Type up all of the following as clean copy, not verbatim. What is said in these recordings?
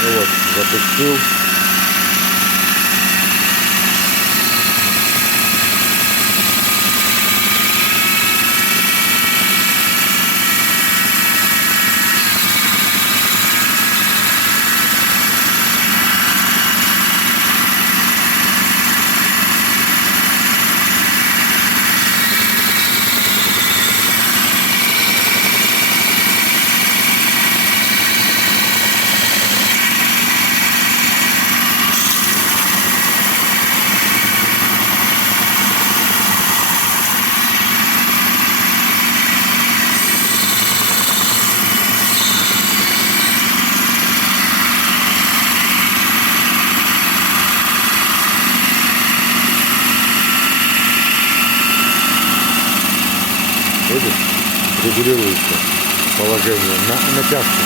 Ну вот, запустил. Видишь, регулируется положение на натяжку.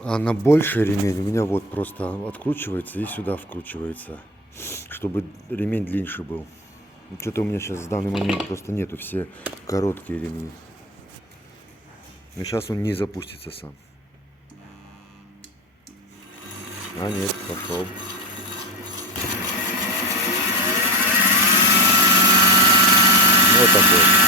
А на больший ремень у меня вот просто откручивается и сюда вкручивается, чтобы ремень длиннее был. Что-то у меня сейчас в данный момент просто нету, все короткие ремни. Но сейчас он не запустится сам. А нет, пошел. Вот такой.